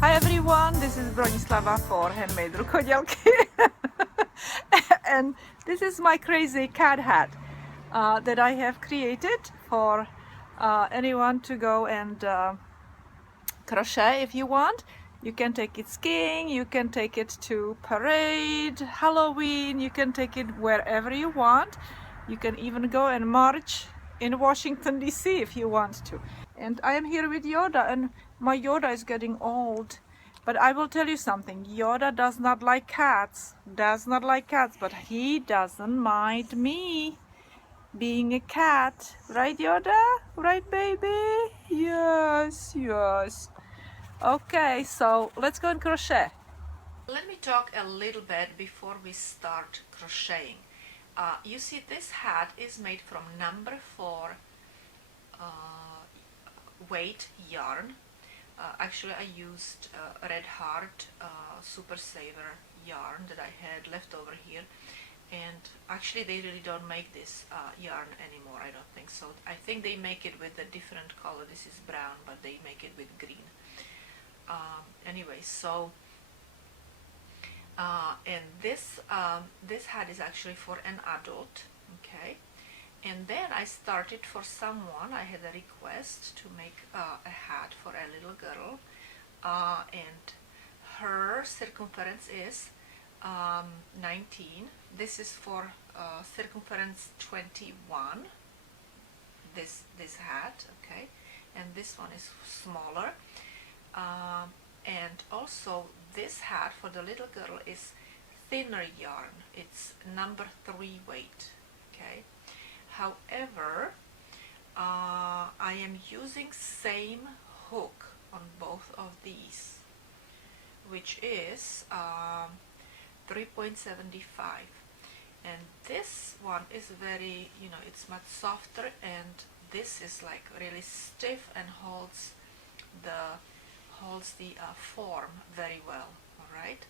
Hi everyone, this is Bronislava for HandMadeRukodelky and this is my crazy cat hat that I have created for anyone to go and crochet if you want. You can take it skiing, you can take it to parade, Halloween, you can take it wherever you want. You can even go and march in Washington DC if you want to. And I am here with Yoda, and my Yoda is getting old. But I will tell you something, Yoda does not like cats, but he doesn't mind me being a cat. Right, Yoda? Right, baby? Yes, yes. Okay, so let's go and crochet. Let me talk a little bit before we start crocheting. You see, this hat is made from number 4 weight yarn. Actually, I used Red Heart Super Saver yarn that I had left over here, and actually they really don't make this yarn anymore. I don't think so. I think they make it with a different color. This is brown, but they make it with green. Anyway, so and this hat is actually for an adult, okay. And then I started for someone. I had a request to make a hat for a little girl, and her circumference is 19. This is for circumference 21. This hat, okay, and this one is smaller. And also this hat for the little girl is thinner yarn. It's number 3 weight, okay. However, I am using same hook on both of these, which is 3.75, and this one is very, it's much softer, and this is like really stiff and holds the form very well. All right.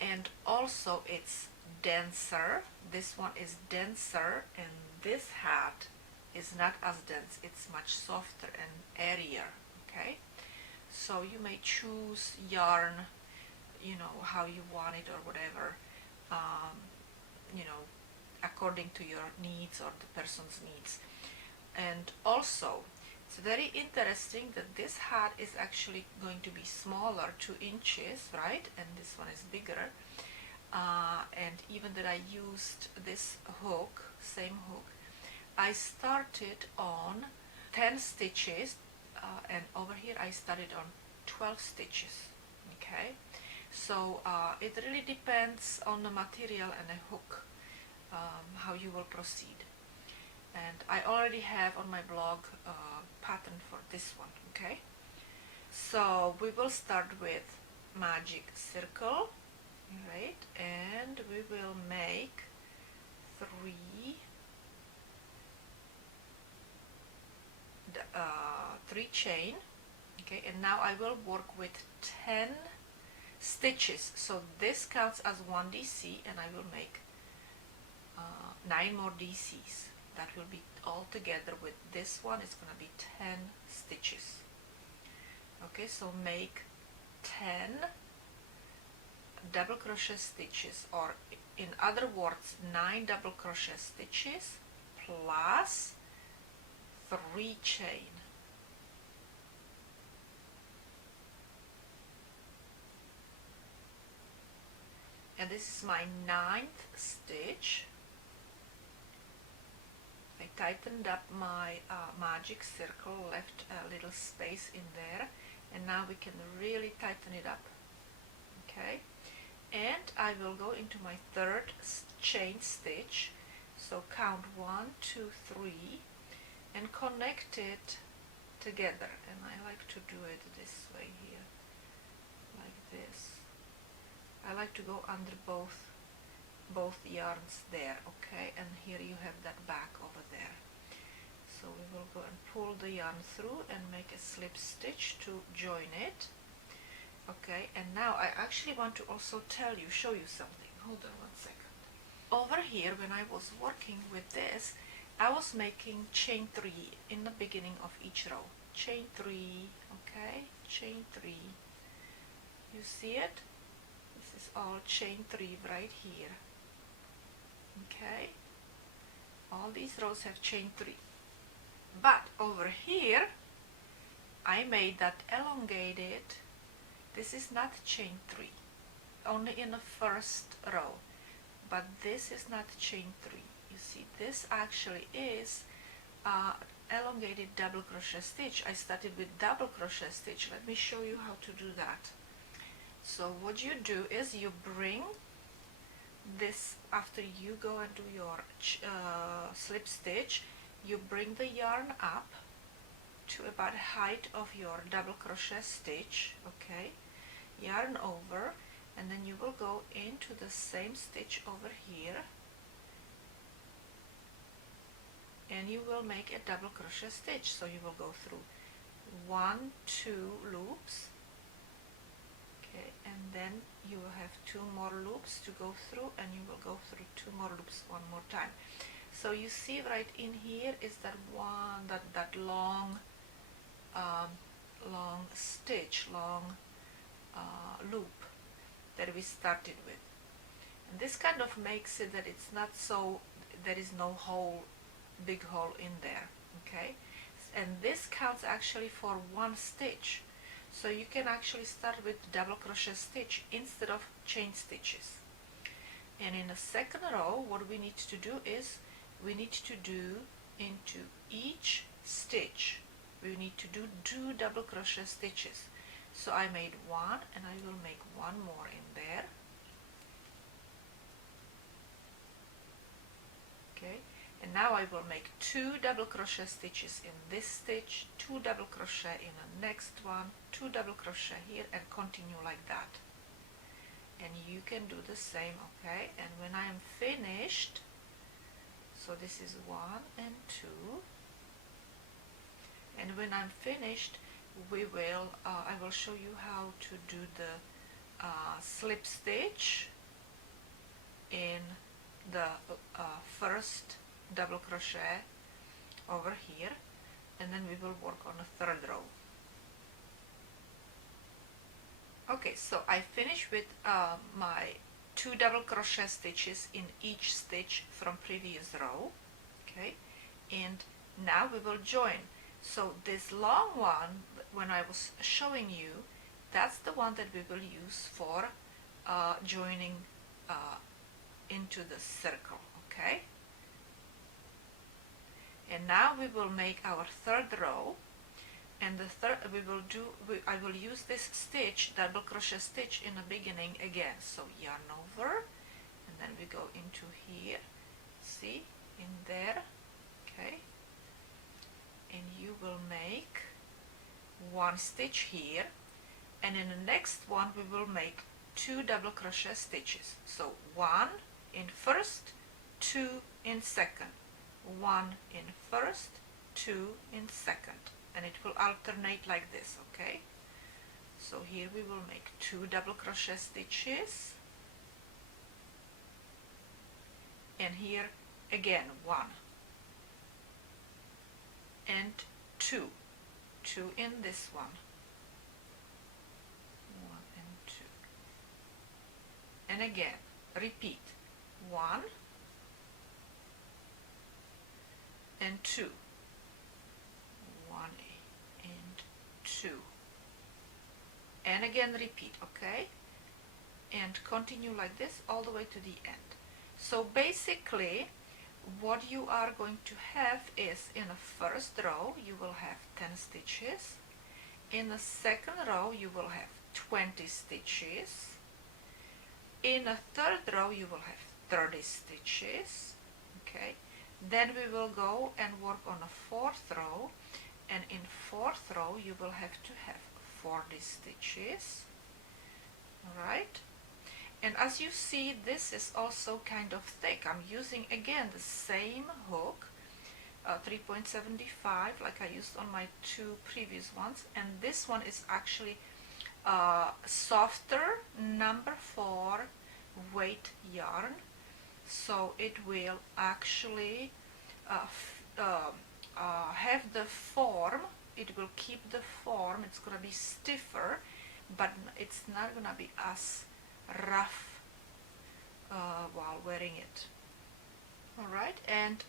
And also it's denser. This one is denser, and this hat is not as dense. It's much softer and airier, okay. So you may choose yarn, how you want it or whatever, according to your needs or the person's needs. And also it's very interesting that this hat is actually going to be smaller, 2 inches, right? And this one is bigger. And even that I used this hook, same hook, I started on 10 stitches, and over here I started on 12 stitches, okay? So it really depends on the material and the hook, how you will proceed. And I already have on my blog a pattern for this one, okay? So we will start with magic circle, right? And we will make 3 chain, okay? And now I will work with 10 stitches, so this counts as 1 DC, and I will make 9 more DCs. That will be all together with this one. It's going to be 10 stitches. Okay, so make 10 double crochet stitches, or in other words 9 double crochet stitches plus 3 chain. And this is my 9th stitch. I tightened up my magic circle, left a little space in there, and now we can really tighten it up, okay. And I will go into my 3rd chain stitch, so count 1, 2, 3 and connect it together. And I like to do it this way here, like this. I like to go under both yarns there, okay. And here you have that back over there. So we will go and pull the yarn through and make a slip stitch to join it, okay. And now I actually want to also show you something. Hold on 1 second. Over here, when I was working with this, I was making chain 3 in the beginning of each row. chain 3, okay, chain 3. You see it? This is all chain 3 right here, okay. All these rows have chain 3, but over here I made that elongated. This is not chain 3, only in the first row, but this is not chain 3. You see, this actually is elongated double crochet stitch. I started with double crochet stitch. Let me show you how to do that. So what you do is you bring this, after you go and do your slip stitch, you bring the yarn up to about height of your double crochet stitch, okay, yarn over, and then you will go into the same stitch over here and you will make a double crochet stitch. So you will go through 1, 2 loops, okay, and then you will have 2 more loops to go through, and you will go through 2 more loops one more time. So you see right in here is that one, that long long stitch, long loop that we started with, and this kind of makes it that it's not so, there is no hole, big hole in there, okay, and this counts actually for one stitch. So you can actually start with double crochet stitch instead of chain stitches. And in the second row, what we need to do is we need to do into each stitch, we need to do 2 double crochet stitches. So I made 1 and I will make 1 more in there, okay, and now I will make 2 double crochet stitches in this stitch, 2 double crochet in the next one, 2 double crochet here, and continue like that. And you can do the same, okay, and when I am finished, so this is 1 and 2, and when I'm finished, we will I will show you how to do the slip stitch in the first double crochet over here, and then we will work on the third row. Okay, so I finished with my 2 double crochet stitches in each stitch from previous row, okay, and now we will join. So this long one, when I was showing you, that's the one that we will use for joining into the circle, okay. And now we will make our third row, and the third I will use this stitch, double crochet stitch, in the beginning again. So yarn over, and then we go into here, see, in there, okay, and you will make 1 stitch here, and in the next one we will make 2 double crochet stitches. So 1 in first, 2 in second, 1 in first, 2 in second, and it will alternate like this, okay. So here we will make 2 double crochet stitches, and here again 1 and 2 in this one, 1 and 2, and again repeat 1 and 2, 1 and 2, and again repeat, okay, and continue like this all the way to the end. So basically what you are going to have is, in the first row you will have 10 stitches, in the second row you will have 20 stitches, in the third row you will have 30 stitches, okay, then we will go and work on the fourth row, and in fourth row you will have to have 40 stitches, alright. And as you see, this is also kind of thick. I'm using again the same hook, 3.75, like I used on my 2 previous ones, and this one is actually softer number 4 weight yarn, so it will actually have the form it will keep the form. It's gonna be stiffer, but it's not gonna be as rough while wearing it. Alright, and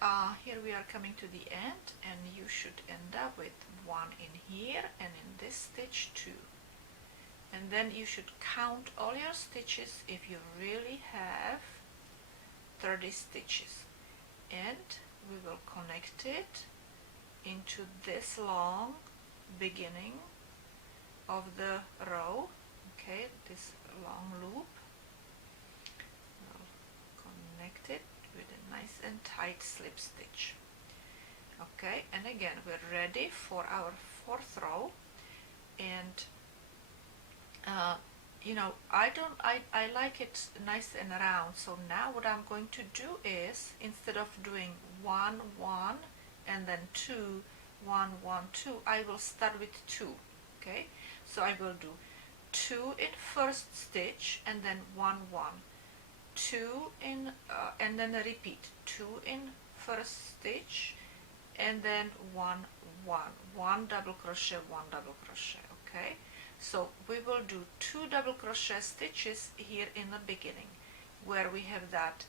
here we are coming to the end, and you should end up with one in here, and in this stitch 2. And then you should count all your stitches if you really have 30 stitches. And we will connect it into this long beginning of the row. Okay, this long loop. We'll connect it with a nice and tight slip stitch. Okay, and again we're ready for our 4th row. And you know, I like it nice and round. So now what I'm going to do is, instead of doing 1 1 and then 2 1 1 2, I will start with 2. Okay, so I will do 2 in first stitch and then 1 1, 2 in and then repeat 2 in first stitch and then 1 1, 1 double crochet, 1 double crochet. Okay, so we will do 2 double crochet stitches here in the beginning, where we have that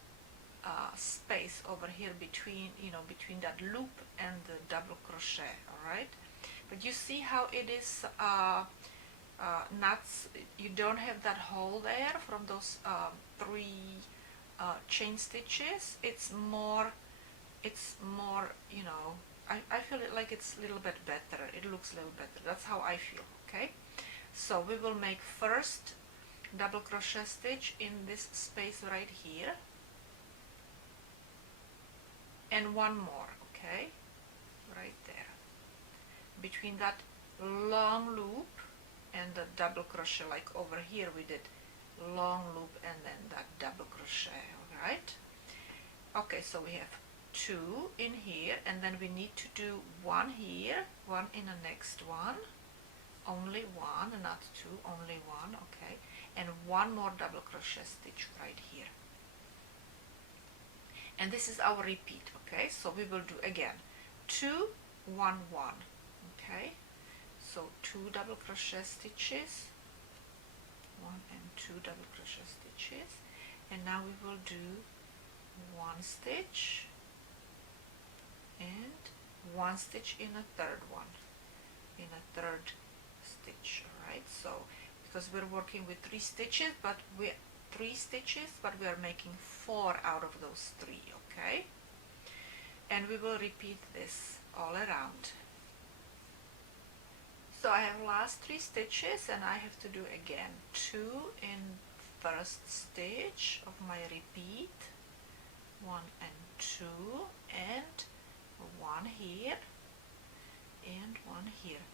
space over here between, you know, between that loop and the double crochet. All right, but you see how it is not, you don't have that hole there from those 3 chain stitches. It's more, you know, I feel it like it's a little bit better. It looks a little better. That's how I feel. Okay, so we will make first double crochet stitch in this space right here, and one more. Okay, right there between that long loop and the double crochet, like over here we did long loop and then that double crochet. All right, okay, so we have 2 in here, and then we need to do 1 here, 1 in the next one, only 1, not 2, only 1. Okay, and 1 more double crochet stitch right here, and this is our repeat. Okay, so we will do again 2 1 1. Okay, so 2 double crochet stitches, 1 and 2 double crochet stitches, and now we will do 1 stitch and 1 stitch in a third one, in a third stitch. All right, so because we're working with 3 stitches, but we are making 4 out of those 3. Okay, and we will repeat this all around. So I have last 3 stitches, and I have to do again 2 in first stitch of my repeat, 1 and 2, and 1 here and 1 here,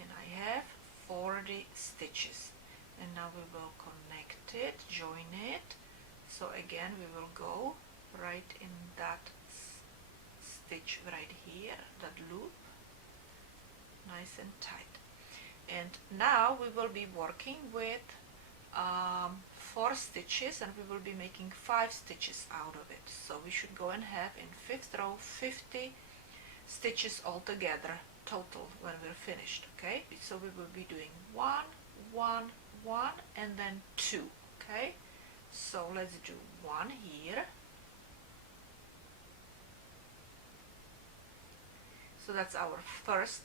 and I have 40 stitches. And now we will connect it, join it. So again we will go right in that stitch right here, that loop, nice and tight. And now we will be working with 4 stitches, and we will be making 5 stitches out of it. So we should go and have in 5th row 50 stitches altogether total when we're finished. Okay, so we will be doing 1 1 1 and then 2. Okay, so let's do 1 here. So that's our first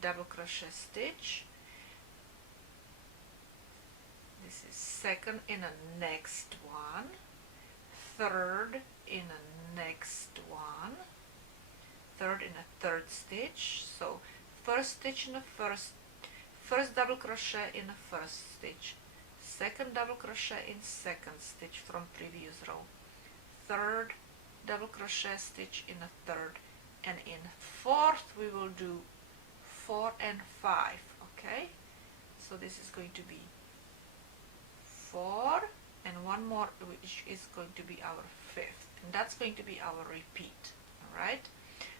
double crochet stitch. This is second in a next one, third in a next one, third in a third stitch. So first stitch in the first double crochet in the first stitch, second double crochet in second stitch from previous row, third double crochet stitch in the third, and in fourth we will do 4 and 5. Okay, so this is going to be 4 and 1 more, which is going to be our 5th, and that's going to be our repeat. All right,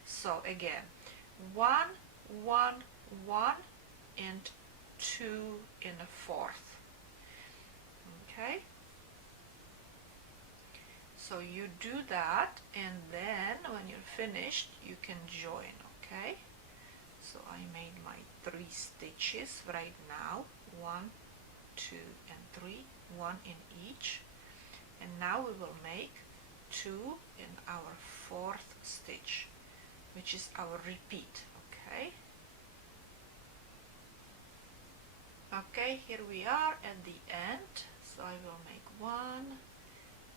so again 1 1 1 and 2 in the 4th. Okay, so you do that, and then when you're finished you can join. Okay, So I made my 3 stitches right now, 1, 2 and 3, 1 in each, and now we will make 2 in our 4th stitch, which is our repeat. Okay, here we are at the end. So I will make 1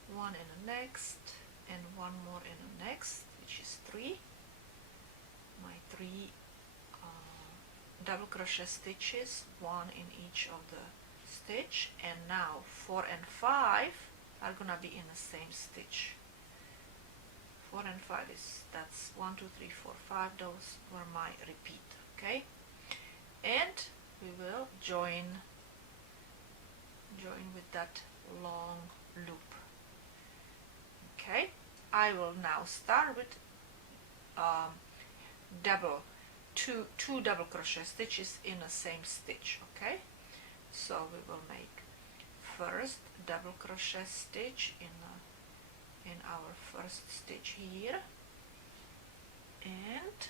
in the next, and 1 more in the next, which is 3. My 3 double crochet stitches, 1 in each of the stitch, and now 4 and 5 are gonna be in the same stitch. 4 and 5 that's 1, 2, 3, 4, 5. Those were my repeat. Okay, and we will join with that long loop. Okay, I will now start with two double crochet stitches in the same stitch. Okay, so we will make first double crochet stitch in our first stitch here, and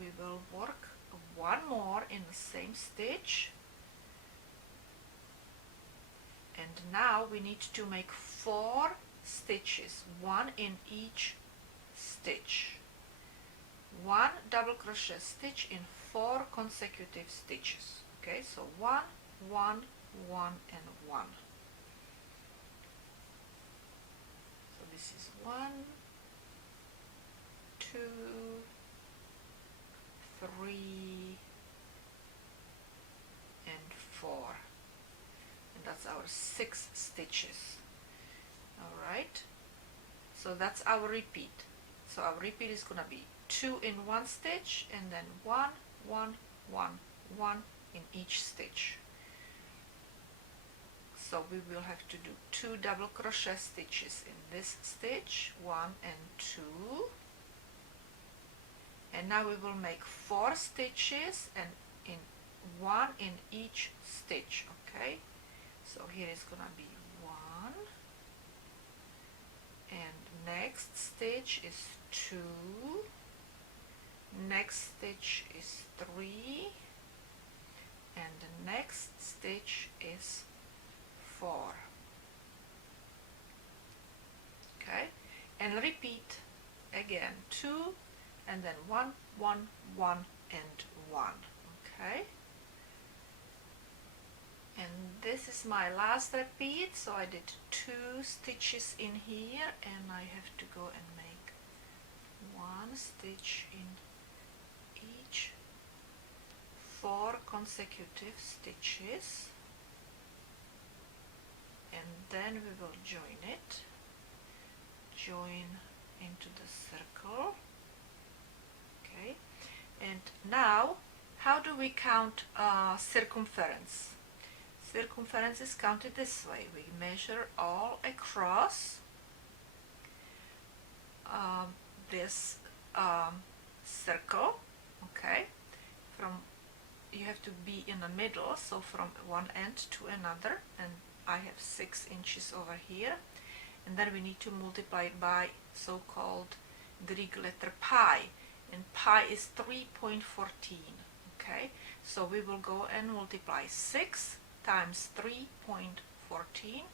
we will work 1 more in the same stitch, and now we need to make 4 stitches, 1 in each stitch. 1 double crochet stitch in 4 consecutive stitches. Okay, so 1, 1, 1 and 1. So this is 1, 2, 3 and 4, and that's our 6 stitches. Alright, so that's our repeat. So our repeat is gonna be 2 in one stitch, and then 1, 1, 1, 1 in each stitch. So we will have to do 2 double crochet stitches in this stitch, 1 and 2, and now we will make 4 stitches and 1 in each stitch. Okay, so here is gonna be 1, and next stitch is 2, next stitch is 3, and the next stitch is 4. Okay, and repeat again 2 and then 1, 1, 1 and 1. Okay, and this is my last repeat, so I did 2 stitches in here, and I have to go and make 1 stitch in each 4 consecutive stitches, and then we will join into the circle. Okay, and now how do we count circumference? Circumference is counted this way. We measure all across this circle. Okay, you have to be in the middle, so from one end to another, and I have 6 inches over here, and then we need to multiply it by so-called Greek letter pi, and pi is 3.14. Okay, so we will go and multiply 6 times 3.14,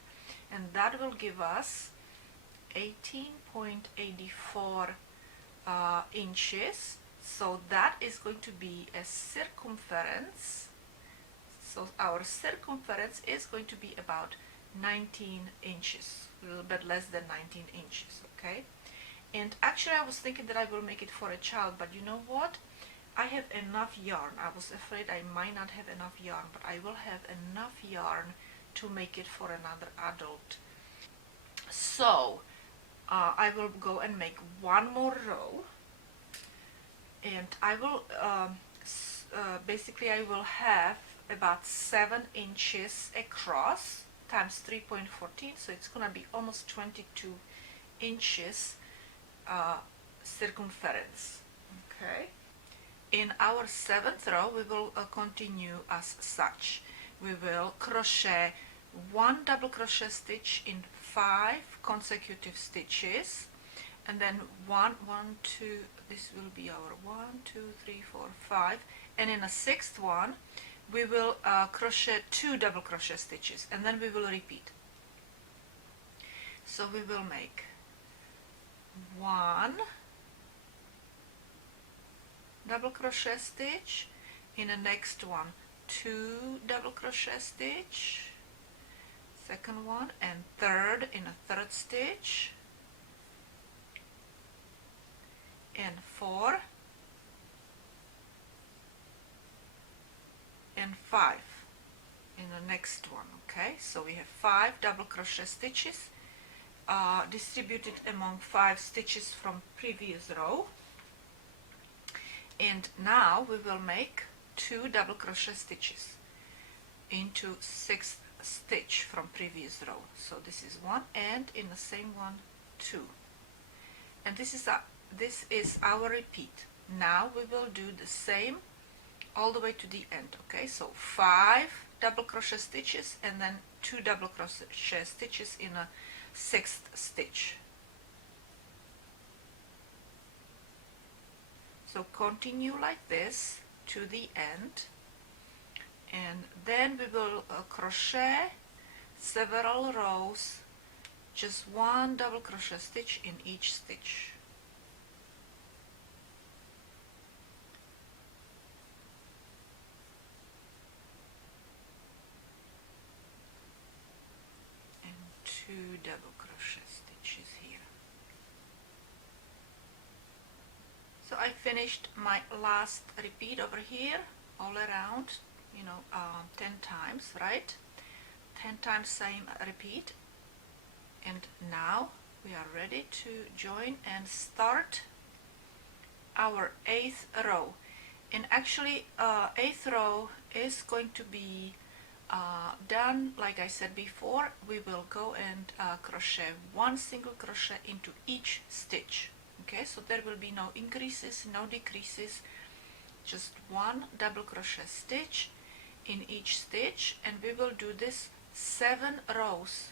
and that will give us 18.84 inches. So that is going to be a circumference. So our circumference is going to be about 19 inches, a little bit less than 19 inches. Okay, and actually I was thinking that I will make it for a child, but you know what, I have enough yarn. I was afraid I might not have enough yarn, but I will have enough yarn to make it for another adult. So I will go and make 1 more row, and I will basically I will have about 7 inches across times 3.14, so it's gonna be almost 22 inches circumference. Okay, in our 7th row we will continue as such. We will crochet 1 double crochet stitch in 5 consecutive stitches, and then 1, 1, 2, this will be our 1, 2, 3, 4, 5, and in a sixth one we will crochet 2 double crochet stitches, and then we will repeat. So we will make 1 double crochet stitch, in the next one 2 double crochet stitch, second one, and third in a third stitch, and 4 and 5 in the next one. Okay, so we have 5 double crochet stitches distributed among 5 stitches from previous row, and now we will make 2 double crochet stitches into 6th stitch from previous row. So this is 1, and in the same one 2, and this is our repeat. Now we will do the same all the way to the end. Okay, so 5 double crochet stitches and then 2 double crochet stitches in a 6th stitch. So continue like this to the end, and then we will crochet several rows, just 1 double crochet stitch in each stitch. And 2 double crochet stitches here. So I finished my last repeat over here all around, 10 times, right? 10 times same repeat, and now we are ready to join and start our 8th row. And actually 8th row is going to be done like I said before. We will go and crochet 1 single crochet into each stitch. Okay, so there will be no increases, no decreases, just 1 double crochet stitch in each stitch, and we will do this 7 rows,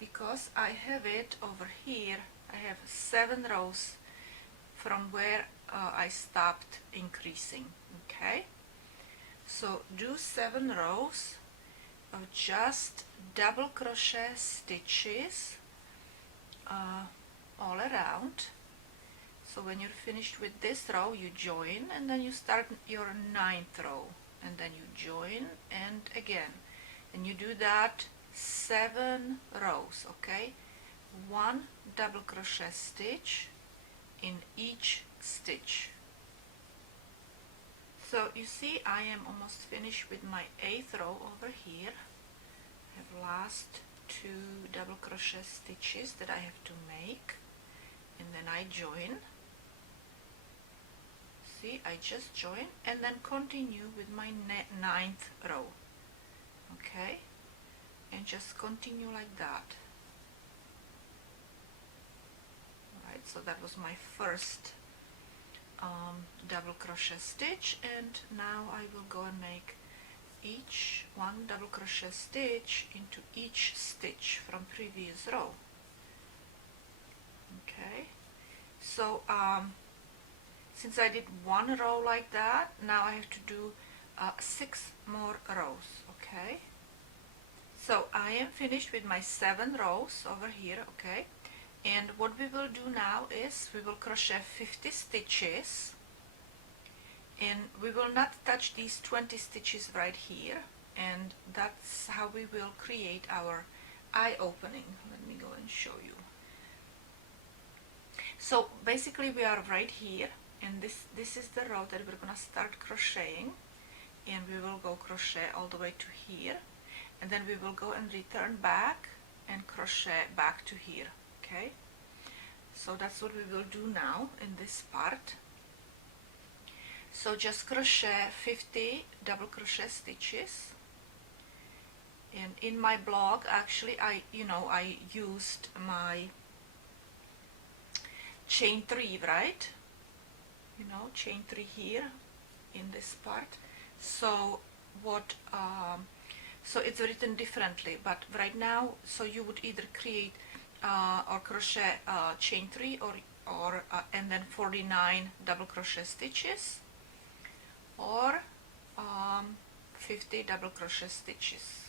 because I have it over here. I have 7 rows from where I stopped increasing. Okay, so do 7 rows of just double crochet stitches all around. So when you're finished with this row, you join, and then you start your 9th row, and then you join, and again, and you do that 7 rows. Okay, 1 double crochet stitch in each stitch. So you see, I am almost finished with my 8th row over here. I have last 2 double crochet stitches that I have to make, and then I join. See, I just join, and then continue with my 9th row. Okay, and just continue like that. Alright, so that was my first double crochet stitch, and now I will go and make each 1 double crochet stitch into each stitch from previous row. Okay, so since I did 1 row like that, now I have to do 6 more rows. Okay, so I am finished with my 7 rows over here. Okay, and what we will do now is we will crochet 50 stitches, and we will not touch these 20 stitches right here, and that's how we will create our eye opening. Let me go and show you. So basically we are right here, and this is the row that we're gonna start crocheting, and we will go crochet all the way to here, and then we will go and return back and crochet back to here. Okay, so that's what we will do now in this part. So just crochet 50 double crochet stitches, and in my blog actually I used my chain 3, right? Chain 3 here in this part. So what so it's written differently, but right now, so you would either create or crochet chain 3 or and then 49 double crochet stitches, or 50 double crochet stitches,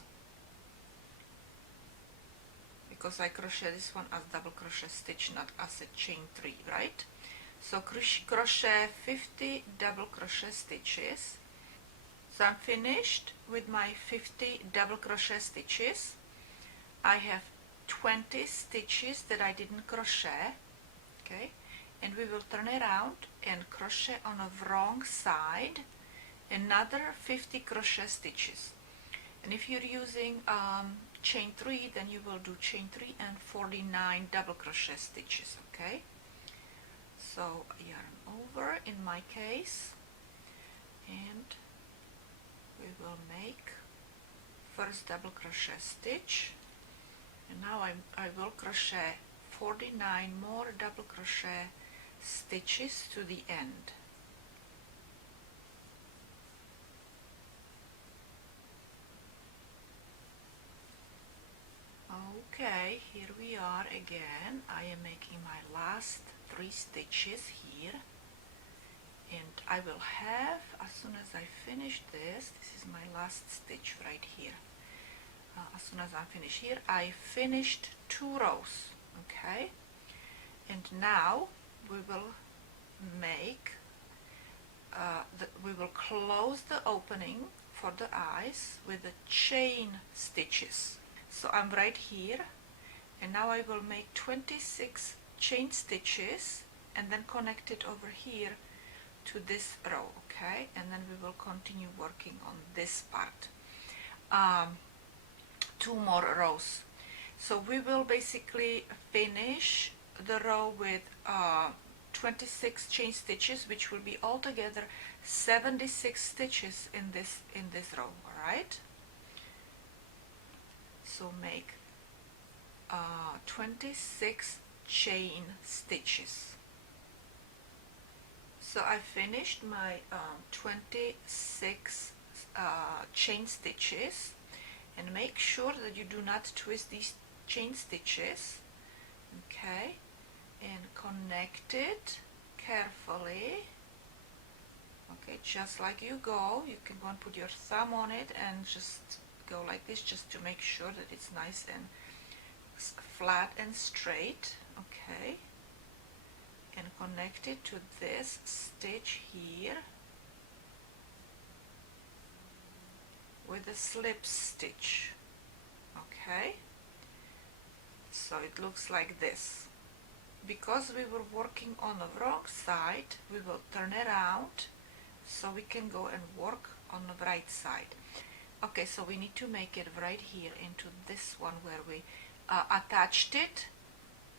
because I crochet this one as double crochet stitch, not as a chain 3, right? So crochet 50 double crochet stitches. So I'm finished with my 50 double crochet stitches. I have 20 stitches that I didn't crochet, okay, and we will turn around and crochet on the wrong side another 50 crochet stitches. And if you're using chain 3, then you will do chain 3 and 49 double crochet stitches, okay? So yarn over in my case, and we will make first double crochet stitch, and now I will crochet 49 more double crochet stitches to the end. Okay, here we are again. I am making my last 3 stitches here, and I will have, as soon as I finish this is my last stitch right here. As soon as I finish here, I finished 2 rows, okay? And now we will make, we will close the opening for the eyes with the chain stitches. So I'm right here, and now I will make 26 chain stitches and then connect it over here to this row, okay? And then we will continue working on this part. 2 more rows. So we will basically finish the row with 26 chain stitches, which will be altogether 76 stitches in this row, all right? So make 26 chain stitches. So I finished my 26 chain stitches, and make sure that you do not twist these chain stitches, okay, and connect it carefully, okay, just like you go. You can go and put your thumb on it and just go like this, just to make sure that it's nice and flat and straight, okay, and connect it to this stitch here with a slip stitch, okay. So it looks like this. Because we were working on the wrong side, we will turn around so we can go and work on the right side. Okay, so we need to make it right here into this one where we attached it,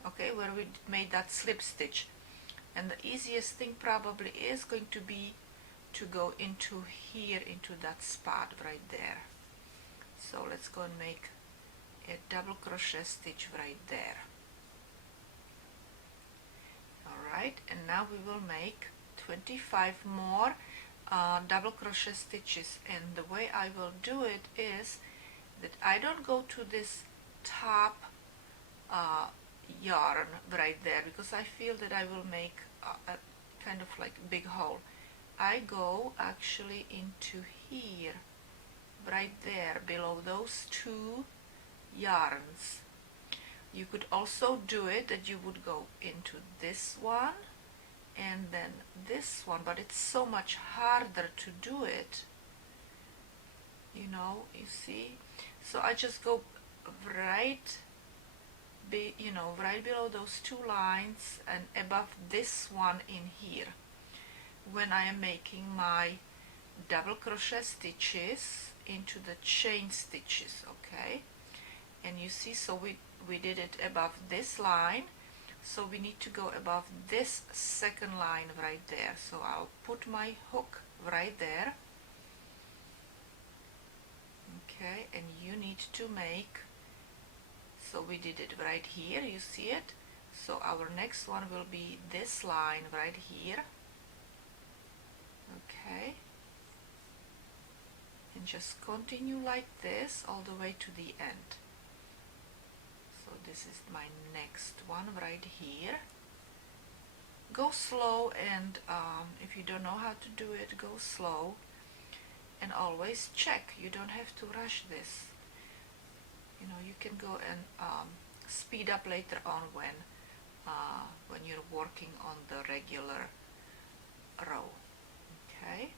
okay, where we made that slip stitch. And the easiest thing probably is going to be to go into here, into that spot right there. So let's go and make a double crochet stitch right there. Alright, and now we will make 25 more double crochet stitches, and the way I will do it is that I don't go to this top yarn right there, because I feel that I will make a kind of like big hole. I go actually into here, right there below those 2 yarns. You could also do it that you would go into this one and then this one, but it's so much harder to do it, you know, you see. So I just go right right below those 2 lines and above this one in here when I am making my double crochet stitches into the chain stitches, okay. And you see, so we did it above this line, so we need to go above this second line right there. So I'll put my hook right there, okay, and you need to make, so we did it right here, you see it. So our next one will be this line right here, okay, and just continue like this all the way to the end. So this is my next one right here. Go slow, and if you don't know how to do it, go slow, and always check. You don't have to rush this. You know, you can go and speed up later on when you're working on the regular row. Okay,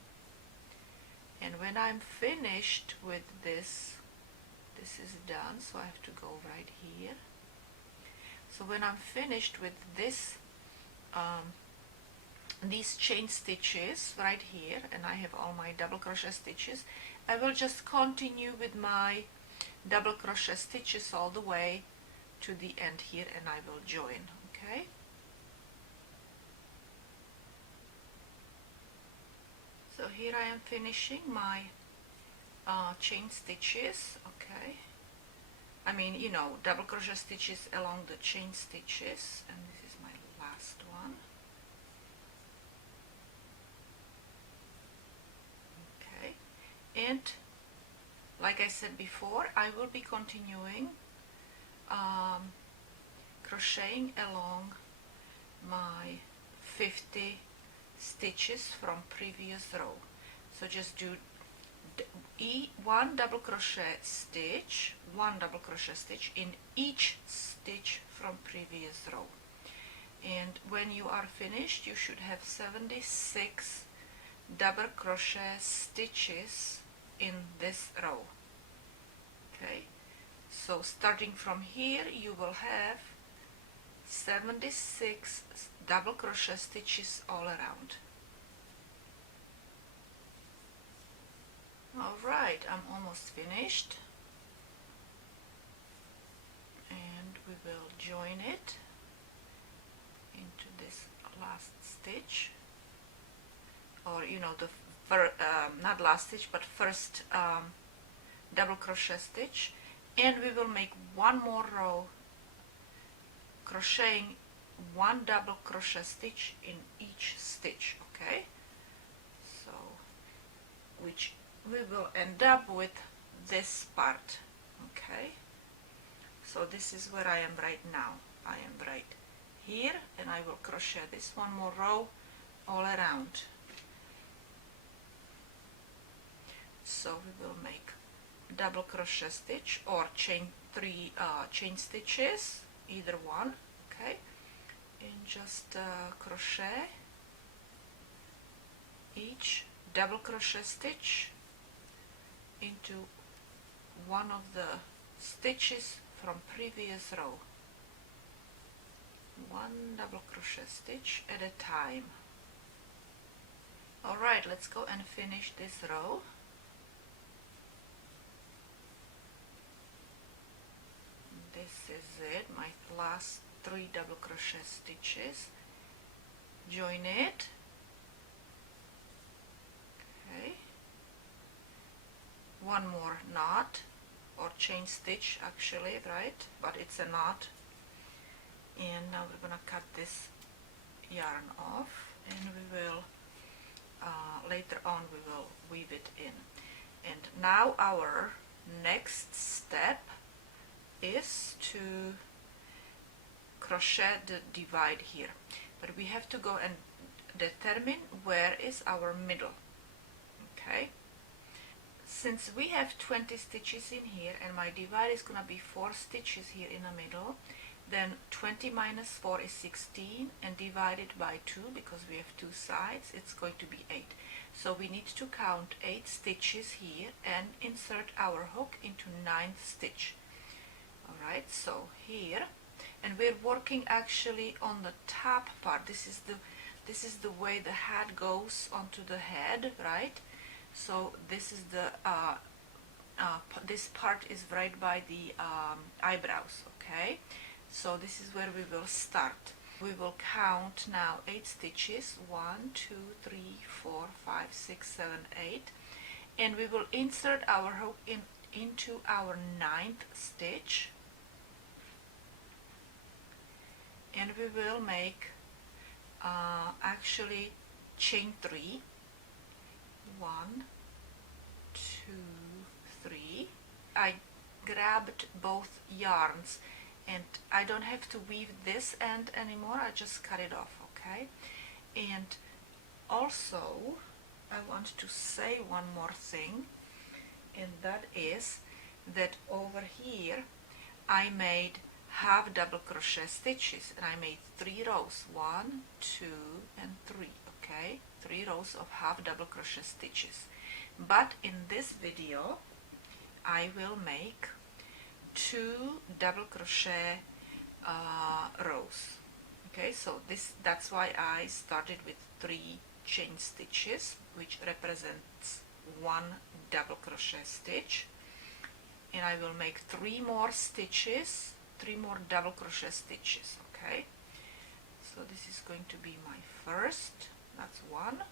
and when I'm finished with this, this is done, so I have to go right here. So when I'm finished with this, these chain stitches right here, and I have all my double crochet stitches, I will just continue with my double crochet stitches all the way to the end here, and I will join. Okay, so here I am finishing my chain stitches. Okay, I mean, you know, double crochet stitches along the chain stitches, and this is my last one. Okay, and like I said before, I will be continuing crocheting along my 50 stitches from previous row. So just do one double crochet stitch, one double crochet stitch in each stitch from previous row, and when you are finished you should have 76 double crochet stitches in this row. Okay, so starting from here you will have 76 double crochet stitches all around. Alright, I'm almost finished, and we will join it into this last stitch, or you know, the not last stitch but first double crochet stitch, and we will make one more row crocheting one double crochet stitch in each stitch. Okay, so which we will end up with this part. Okay, so this is where I am right now. I am right here, and I will crochet this one more row all around. So we will make double crochet stitch or chain chain stitches, either one. Okay, and just crochet each double crochet stitch into one of the stitches from previous row. One double crochet stitch at a time. Alright, let's go and finish this row. This is it, my last 3 double crochet stitches. Join it. Okay, one more knot or chain stitch actually, right, but it's a knot. And now we're gonna cut this yarn off, and we will later on we will weave it in. And now our next step is to crochet the divide here, but we have to go and determine where is our middle. Okay, since we have 20 stitches in here and my divide is gonna be 4 stitches here in the middle, then 20 minus 4 is 16, and divided by 2, because we have 2 sides, it's going to be 8. So we need to count 8 stitches here and insert our hook into 9th stitch. Alright, so here, and we're working actually on the top part. This is the way the hat goes onto the head, right? So this is the this part is right by the eyebrows. Okay, so this is where we will start. We will count now 8 stitches, 1, 2, 3, 4, 5, 6, 7, 8, and we will insert our hook into our 9th stitch, and we will make actually chain 3, 1, 2, 3. I grabbed both yarns and I don't have to weave this end anymore. I just cut it off, okay? And also I want to say one more thing, and that is that over here I made half double crochet stitches, and I made 3 rows, 1, 2 and 3, okay, 3 rows of half double crochet stitches. But in this video I will make 2 double crochet rows, okay? So that's why I started with 3 chain stitches, which represents 1 double crochet stitch, and I will make 3 more stitches, 3 more double crochet stitches, okay? So this is going to be my first, that's 1,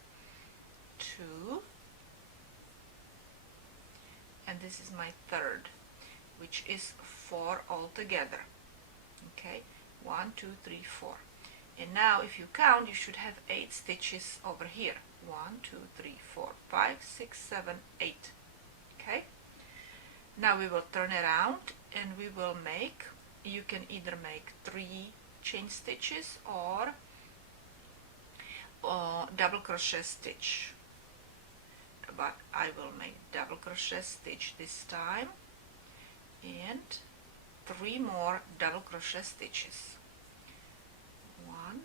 2, and this is my third, which is 4 altogether, okay? 1, 2, 3, 4. And now if you count, you should have 8 stitches over here. 1, 2, 3, 4, 5, 6, 7, 8, okay? Now we will turn around and we will make, you can either make 3 chain stitches or double crochet stitch, but I will make double crochet stitch this time and 3 more double crochet stitches. 1,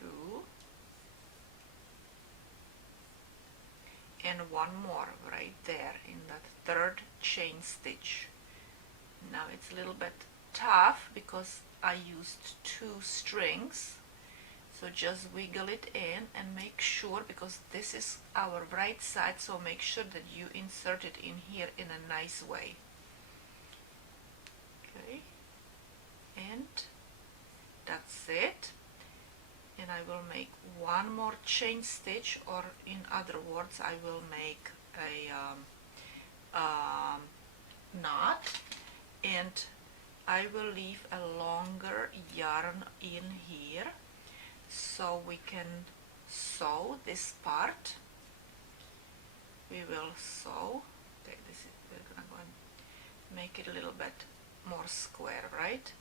2, and 1 more right there in that third chain stitch. Now it's a little bit tough because I used 2 strings, so just wiggle it in and make sure, because this is our right side, so make sure that you insert it in here in a nice way, okay? And that's it. And I will make 1 more chain stitch, or in other words I will make a knot, and I will leave a longer yarn in here so we can sew this part. We will sew, okay, we're gonna go and make it a little bit more square, right?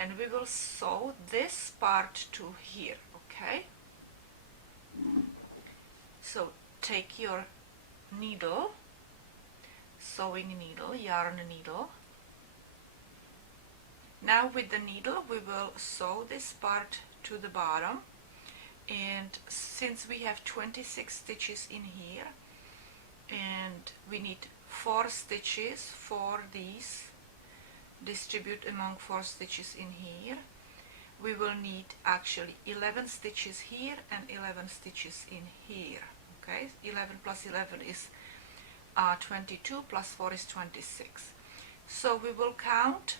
And we will sew this part to here, okay? So take your needle, sewing needle, yarn needle. Now with the needle we will sew this part to the bottom, and since we have 26 stitches in here and we need 4 stitches for these, distribute among 4 stitches in here, we will need actually 11 stitches here and 11 stitches in here, okay? 11 plus 11 is 22, plus 4 is 26. So we will count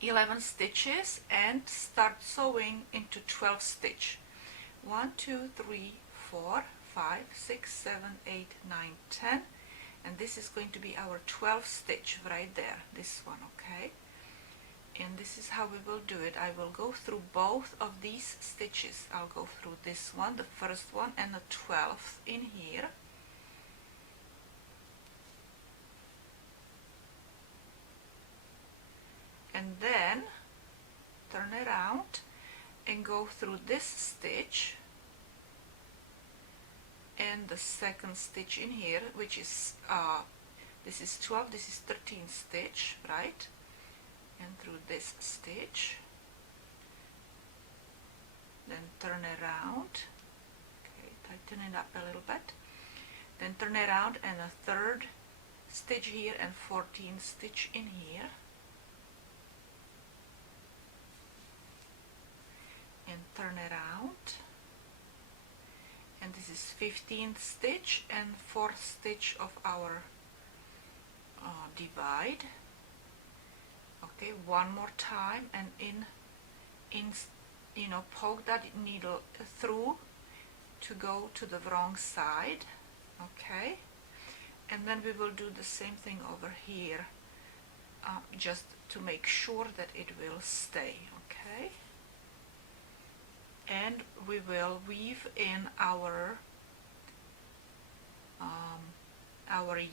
11 stitches and start sewing into 12 stitch. 1, 2, 3, 4, 5, 6, 7, 8, 9, 10, and this is going to be our 12th stitch right there, this one, okay? And this is how we will do it. I will go through both of these stitches. I'll go through this one, the first one, and the 12th in here. And then turn around and go through this stitch and the second stitch in here, which is this is 12, this is 13 stitch, right? And through this stitch, then turn around, okay, tighten it up a little bit, then turn around and a third stitch here and 14 stitch in here, and turn around, and this is 15th stitch and 4th stitch of our divide. Okay, one more time, and you know, poke that needle through to go to the wrong side, okay? And then we will do the same thing over here, just to make sure that it will stay, okay? And we will weave in our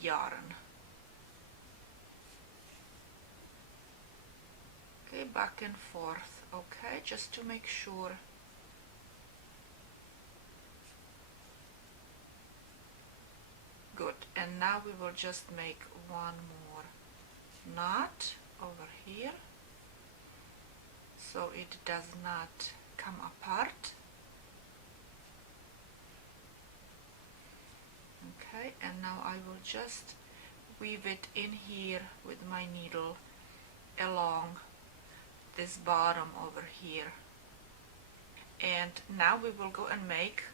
yarn. Okay, back and forth, okay, just to make sure. Good, and now we will just make one more knot over here so it does not come apart. Okay, and now I will just weave it in here with my needle along this bottom over here. And now we will go and make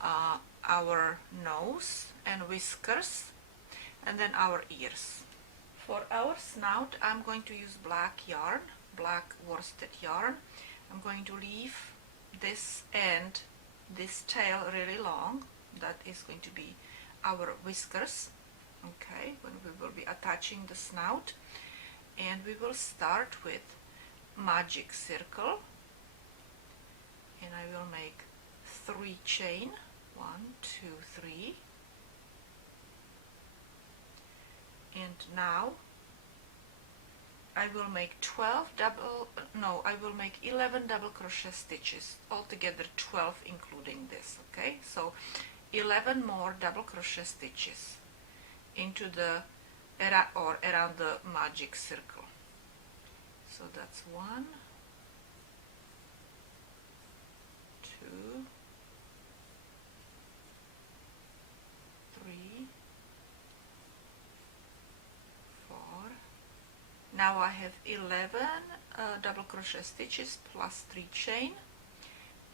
our nose and whiskers and then our ears. For our snout I'm going to use black yarn, black worsted yarn. I'm going to leave this end, this tail really long. That is going to be our whiskers, okay, when we will be attaching the snout. And we will start with magic circle, and I will make 3 chain, 1, 2, 3, and now I will make 11 double crochet stitches, altogether 12 including this, okay, so 11 more double crochet stitches into the around the magic circle. So that's 1, 2, 3, 4. Now I have 11 double crochet stitches plus 3 chain,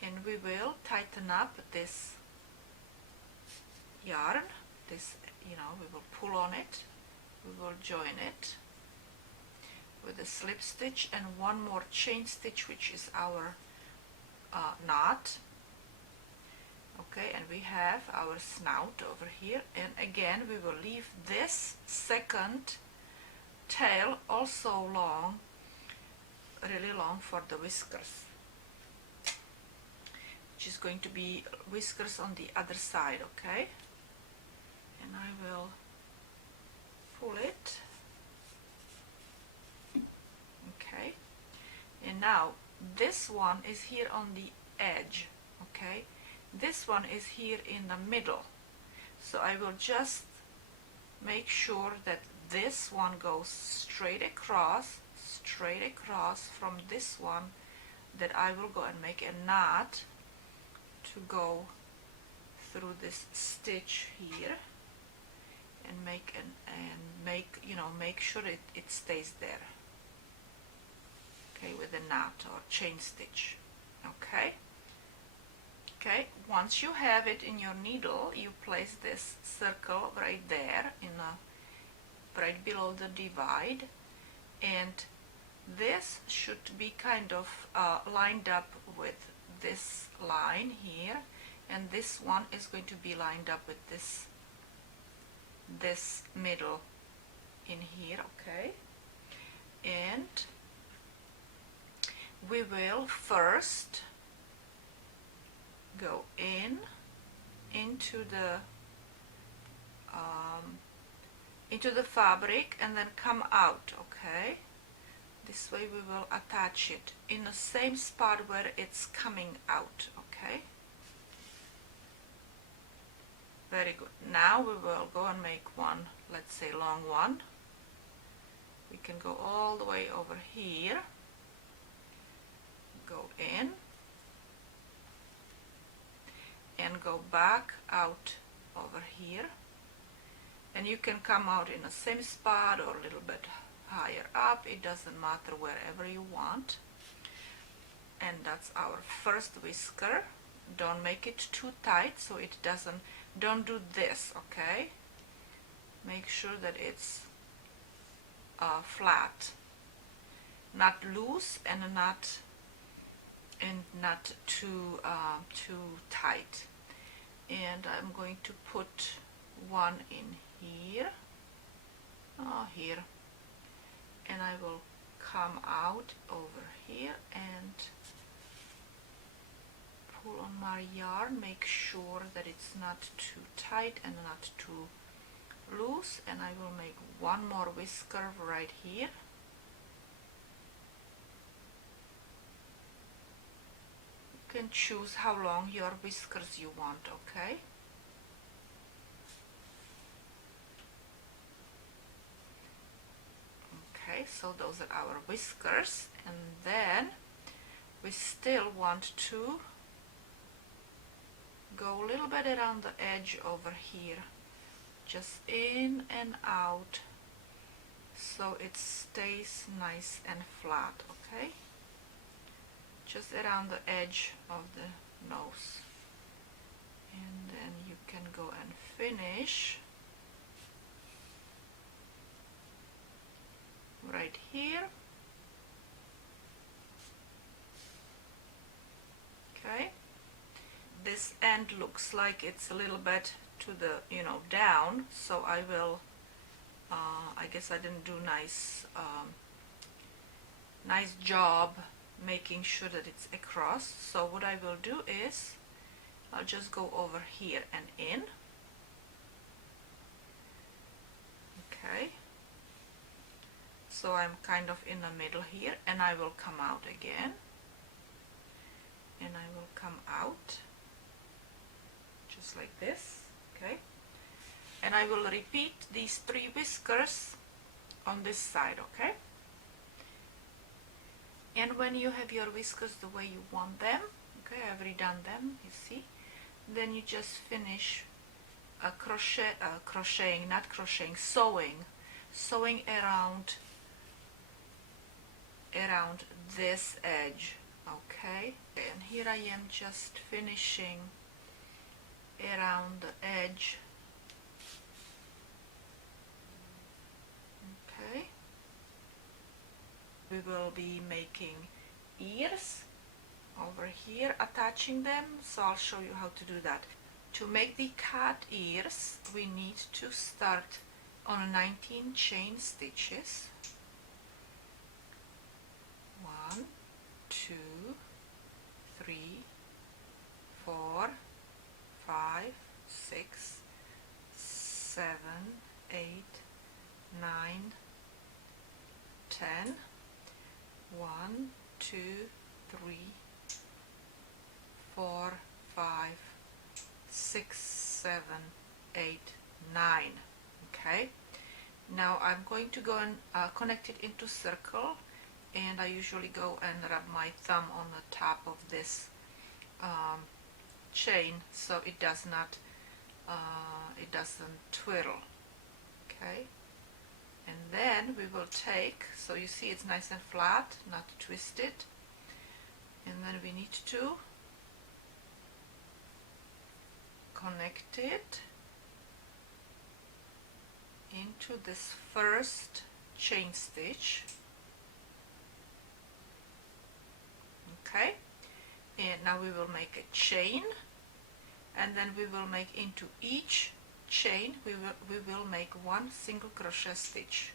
and we will tighten up this yarn, this, you know, we will pull on it, we will join it with a slip stitch and one more chain stitch, which is our knot, okay, and we have our snout over here. And again we will leave this second tail also long, really long, for the whiskers, which is going to be whiskers on the other side, okay, and I will pull it, okay, and now this one is here on the edge, okay, this one is here in the middle, so I will just make sure that this one goes straight across from this one, that I will go and make a knot to go through this stitch here and make make sure it stays there, okay, with a knot or chain stitch, okay. Okay, once you have it in your needle, you place this circle right there right below the divide, and this should be kind of lined up with this line here, and this one is going to be lined up with this middle in here, okay. And we will first go into the fabric and then come out, okay. This way we will attach it in the same spot where it's coming out, okay. Very good. Now we will go and make one, let's say long one. We can go all the way over here, go in and go back out over here, and you can come out in the same spot or a little bit higher up, it doesn't matter, wherever you want. And that's our first whisker. Don't make it too tight so it doesn't, don't do this, okay. Make sure that it's flat, not loose and not too tight. And I'm going to put one in here, here, and I will come out over here and pull on my yarn, make sure that it's not too tight and not too loose, and I will make one more whisker right here, can choose how long your whiskers you want, okay? Okay, so those are our whiskers, and then we still want to go a little bit around the edge over here, just in and out, so it stays nice and flat, okay? Just around the edge of the nose, and then you can go and finish right here. Okay, this end looks like it's a little bit to the, you know, down, so I will I guess I didn't do nice job making sure that it's across. So what I will do is I'll just go over here and in. Okay, so I'm kind of in the middle here, and I will come out again, and I will come out just like this. Okay, and I will repeat these 3 whiskers on this side. Okay, and when you have your whiskers the way you want them, okay, I've redone them, you see, then you just finish sewing around this edge. Okay, and here I am just finishing around the edge. Okay, we will be making ears over here, attaching them, so I'll show you how to do that. To make the cat ears, we need to start on 19 chain stitches. 1, 2, 3, 4, 5, 6, 7, 8, 9, 10. 1, 2, 3, 4, 5, 6, 7, 8, 9. Okay, now I'm going to go and connect it into circle, and I usually go and rub my thumb on the top of this chain so it doesn't twirl. Okay, and then we will take, so you see it's nice and flat, not twisted, and then we need to connect it into this first chain stitch. Okay, and now we will make a chain, and then we will make into each chain we will make 1 single crochet stitch.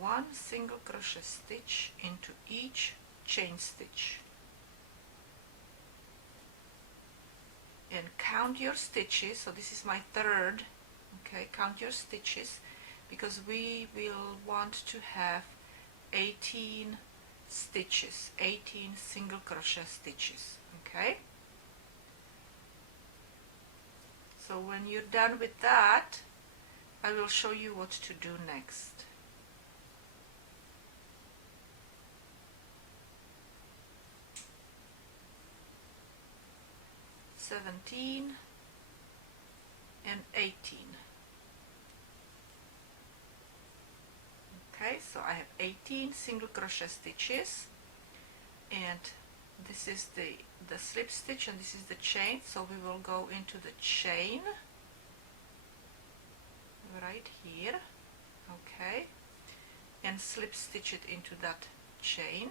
1 single crochet stitch into each chain stitch, and count your stitches. So this is my 3rd. Okay, count your stitches, because we will want to have 18 stitches, 18 single crochet stitches. Okay, so when you're done with that, I will show you what to do next. (17) and 18. Okay, so I have 18 single crochet stitches, and this is the slip stitch, and this is the chain, so we will go into the chain right here. Okay, and slip stitch it into that chain,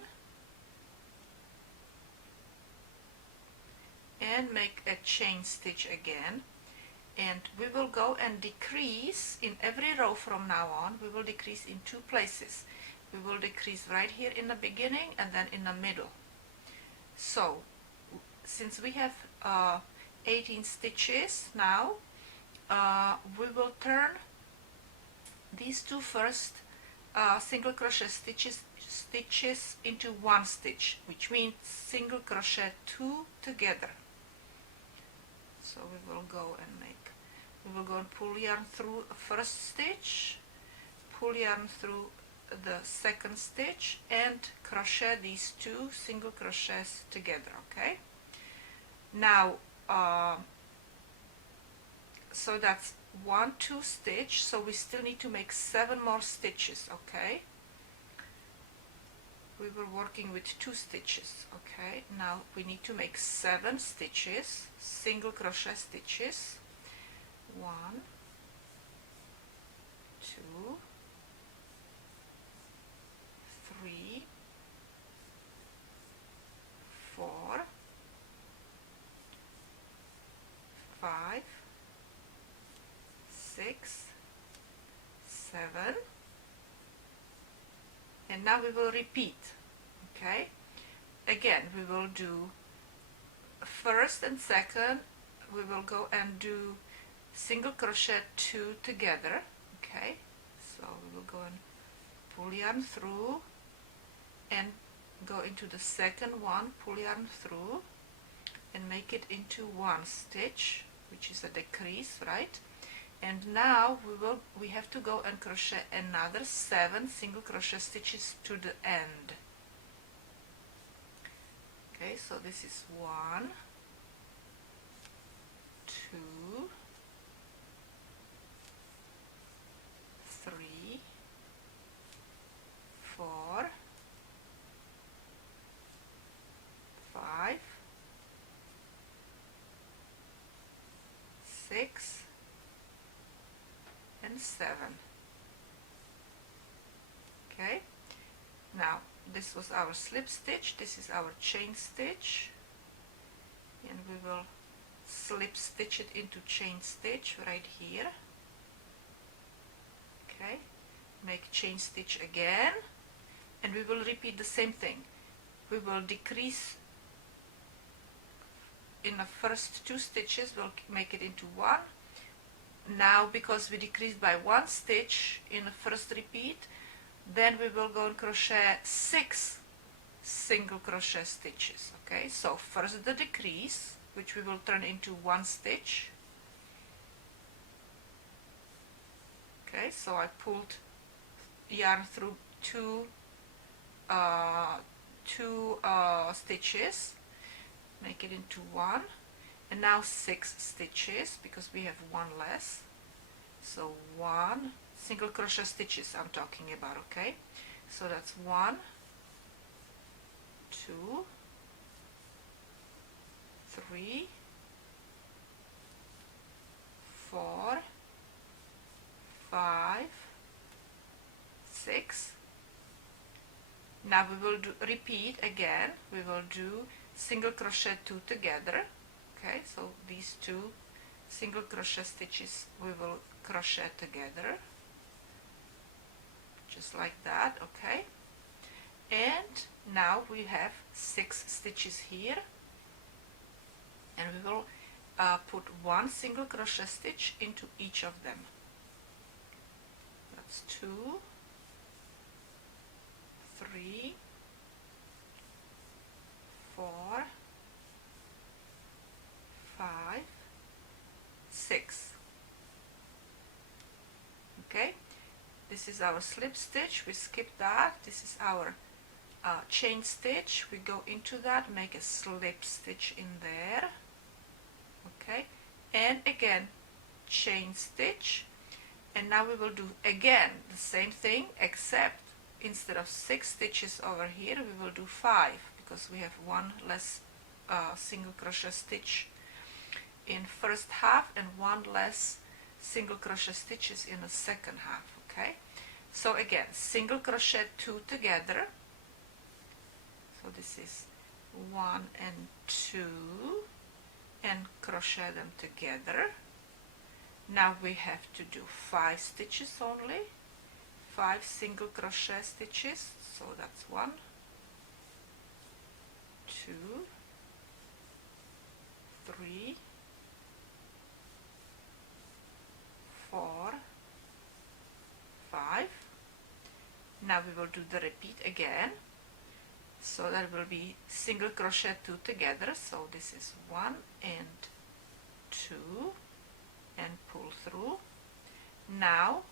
and make a chain stitch again, and we will go and decrease in every row from now on. We will decrease in 2 places. We will decrease right here in the beginning and then in the middle. So since we have 18 stitches now, we will turn these 2 first single crochet stitches into one stitch, which means single crochet 2 together. So we will go and pull yarn through first stitch, pull yarn through the second stitch, and crochet these 2 single crochets together. Okay, now so that's 1, 2 stitch, so we still need to make 7 more stitches. Okay, we were working with 2 stitches. Okay, now we need to make 7 stitches, single crochet stitches. 1, 2, 3, 4, 5, 6, 7, and now we will repeat. Okay, again we will do first and second, we will go and do single crochet 2 together. Okay, so we will go and pull yarn through and go into the second one, pull yarn through and make it into 1 stitch, which is a decrease, right? And now we have to go and crochet another 7 single crochet stitches to the end. Okay, so this is 1, 2, 3, 4, 5, 6, and 7. Okay, now this was our slip stitch, this is our chain stitch, and we will slip stitch it into chain stitch right here. Okay, make chain stitch again, and we will repeat the same thing. We will decrease in the first 2 stitches, we'll make it into 1. Now because we decreased by 1 stitch in the first repeat, then we will go and crochet 6 single crochet stitches. Okay, so first the decrease, which we will turn into 1 stitch. Okay, so I pulled yarn through two stitches, make it into 1, and now 6 stitches because we have 1 less. So 1 single crochet stitches I'm talking about. Okay, so that's 1, 2, 3, 4, 5, 6. Now we will repeat again. We will do single crochet 2 together. Okay, so these 2 single crochet stitches we will crochet together, just like that. Okay, and now we have 6 stitches here, and we will put 1 single crochet stitch into each of them. That's 2, 3, 4, 5, 6. Okay, this is our slip stitch, we skip that. This is our chain stitch, we go into that, make a slip stitch in there. Okay, and again chain stitch, and now we will do again the same thing, except instead of 6 stitches over here we will do 5, because we have 1 less single crochet stitch in first half and 1 less single crochet stitches in the second half. Okay, so again single crochet 2 together, so this is 1 and 2, and crochet them together. Now we have to do 5 stitches only, 5 single crochet stitches, so that's 1, 2, 3, 4, 5. Now we will do the repeat again. So that will be single crochet 2 together. So this is 1 and 2 and pull through. Now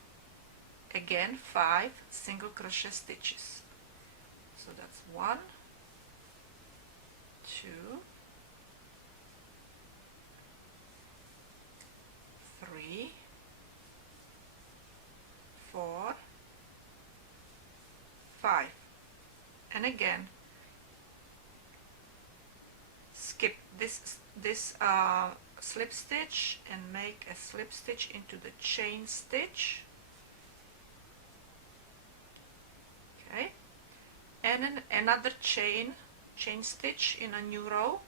again 5 single crochet stitches. So that's 1, 2, 3, 4, 5, and again skip this slip stitch and make a slip stitch into the chain stitch. Okay, and then another chain stitch in a new row.